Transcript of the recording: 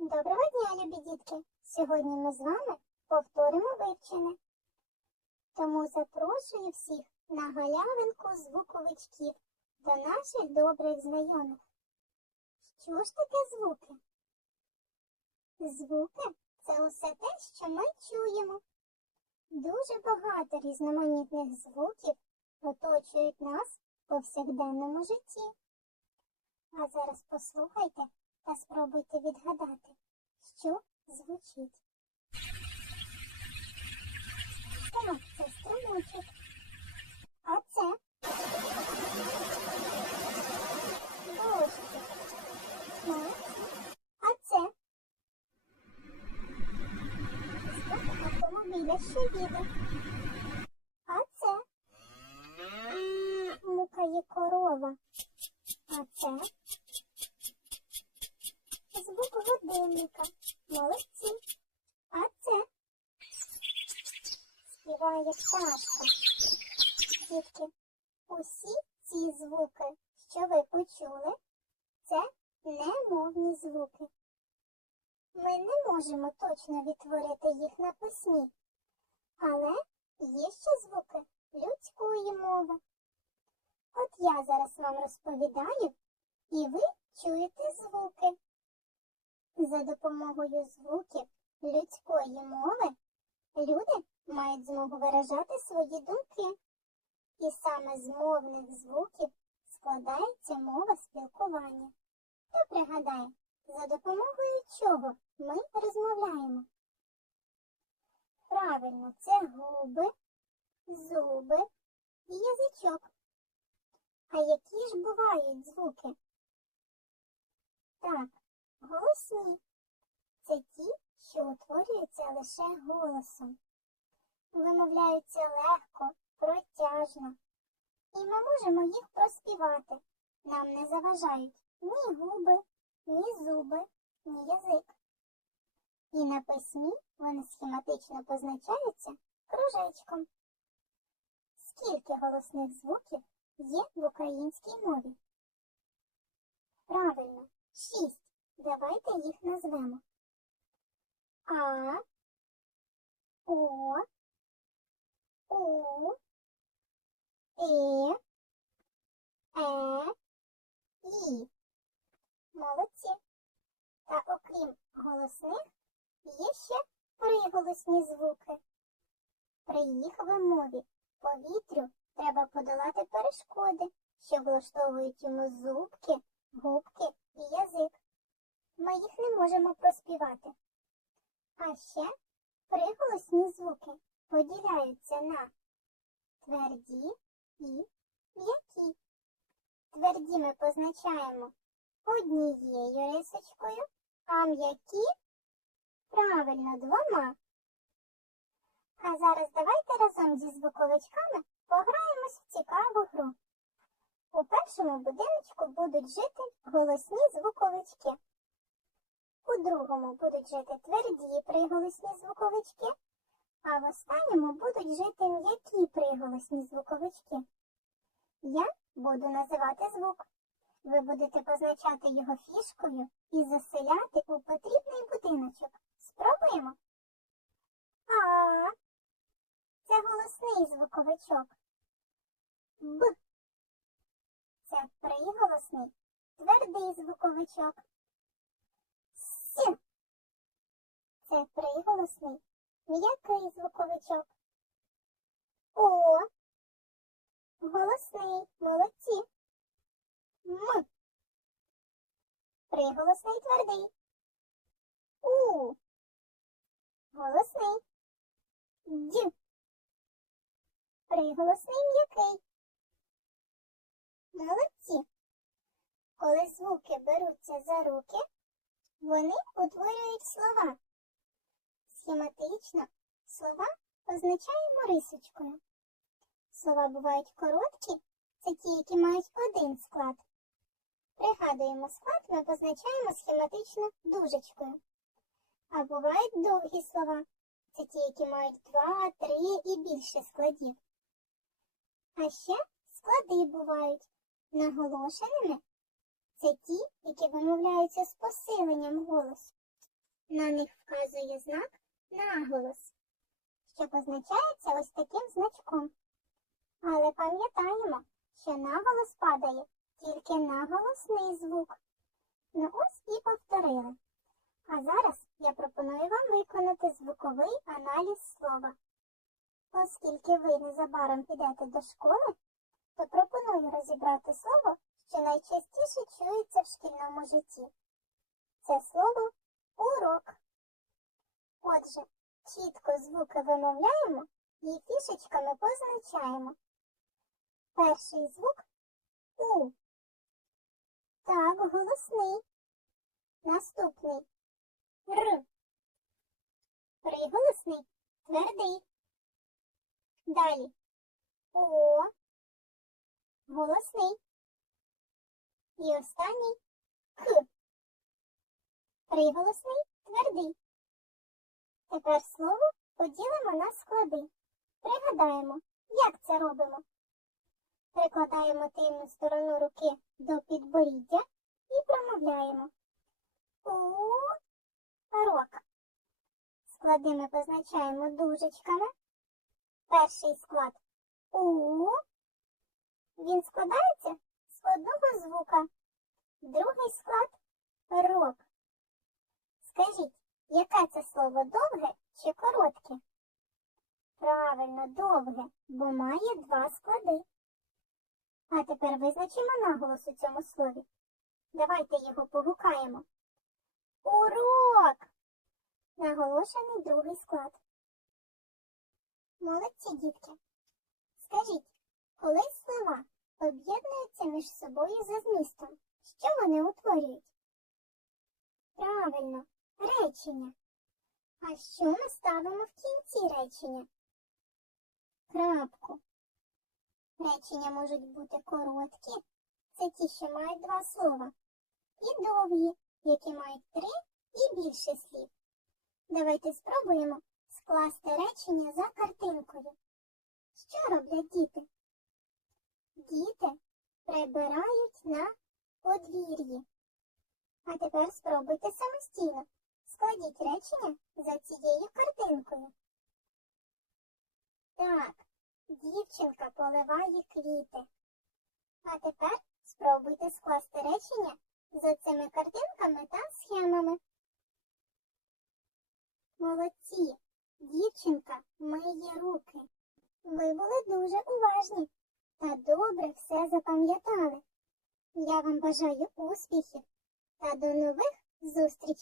Доброго дня, любі дітки! Сьогодні ми з вами повторимо вивчене. Тому запрошую всіх на галявинку звуковичків до наших добрих знайомих. Що ж таке звуки? Звуки це усе те, що ми чуємо. Дуже багато різноманітних звуків оточують нас в повсякденному житті. А зараз послухайте та спробуйте відгадати, що звучить. Так, це струмочок. А це дощик. А це звук автомобіля, що їде. А це мукає корова. А це годинника. Молодці. А це співає пташка. Дітки, усі ці звуки, що ви почули, це немовні звуки. Ми не можемо точно відтворити їх на письмі, але є ще звуки людської мови. От я зараз вам розповідаю, і ви чуєте звуки. За допомогою звуків людської мови люди мають змогу виражати свої думки. І саме з мовних звуків складається мова спілкування. Хто пригадає, за допомогою чого ми розмовляємо? Правильно, це губи, зуби і язичок. А які ж бувають звуки? Так, голосні. Це ті, що утворюються лише голосом. Вимовляються легко, протяжно. І ми можемо їх проспівати. Нам не заважають ні губи, ні зуби, ні язик. І на письмі вони схематично позначаються кружечком. Скільки голосних звуків є в українській мові? Правильно, шість. Давайте їх назвемо. А, О, У, Е, Е, І. Молодці. Та окрім голосних, є ще приголосні звуки. При їх вимові повітрю треба подолати перешкоди, що влаштовують йому зубки, губки і язик. Ми їх не можемо проспівати. А ще приголосні звуки поділяються на тверді і м'які. Тверді ми позначаємо однією рисочкою, а м'які правильно двома. А зараз давайте разом зі звуковичками пограємось в цікаву гру. У першому будиночку будуть жити голосні звуковички. У другому будуть жити тверді приголосні звуковички, а в останньому будуть жити м'які приголосні звуковички. Я буду називати звук. Ви будете позначати його фішкою і заселяти у потрібний будиночок. Спробуємо. А. Це голосний звуковичок. Б. Це приголосний, твердий звуковичок. С. Це приголосний, м'який звуковичок. О. Голосний, молодці. М. Приголосний твердий. У. Голосний. Д. Приголосний м'який. Молодці. Коли звуки беруться за руки, вони утворюють слова. Схематично слова позначаємо рисочкою. Слова бувають короткі, це ті, які мають один склад. Пригадуємо склад, ми позначаємо схематично дужечкою. А бувають довгі слова. Це ті, які мають два, три і більше складів. А ще склади бувають наголошеними. Це ті, які вимовляються з посиленням голосу. На них вказує знак наголос, що позначається ось таким значком. Але пам'ятаємо, що наголос падає тільки на голосний звук. Ну ось і повторили. А зараз я пропоную вам виконати звуковий аналіз слова. Оскільки ви незабаром підете до школи, то пропоную розібрати слово, що найчастіше чується в шкільному житті. Це слово урок. Отже, чітко звуки вимовляємо і фішечками позначаємо. Перший звук У. Так, голосний. Наступний Р. Приголосний твердий. Далі О. Голосний. І останній К. Приголосний твердий. Тепер слово поділимо на склади. Пригадаємо, як це робимо. Прикладаємо тильну сторону руки до підборіддя і промовляємо. Урок. Склади ми позначаємо дужечками. Перший склад У. Він складається одного звука. Другий склад рок. Скажіть, яке це слово довге чи коротке? Правильно, довге, бо має два склади. А тепер визначимо наголос у цьому слові. Давайте його погукаємо. Урок! Наголошений другий склад. Молодці, дітки. Скажіть, коли слова об'єднуються між собою за змістом, що вони утворюють? Правильно, речення. А що ми ставимо в кінці речення? Крапку. Речення можуть бути короткі, це ті, що мають два слова, і довгі, які мають три і більше слів. Давайте спробуємо скласти речення за картинкою. Що роблять діти? Діти прибирають на подвір'ї. А тепер спробуйте самостійно. Складіть речення за цією картинкою. Так, дівчинка поливає квіти. А тепер спробуйте скласти речення за цими картинками та схемами. Молодці! Дівчинка миє руки. Ви були дуже уважні та добре все запам'ятали. Я вам бажаю успіхів та до нових зустрічей!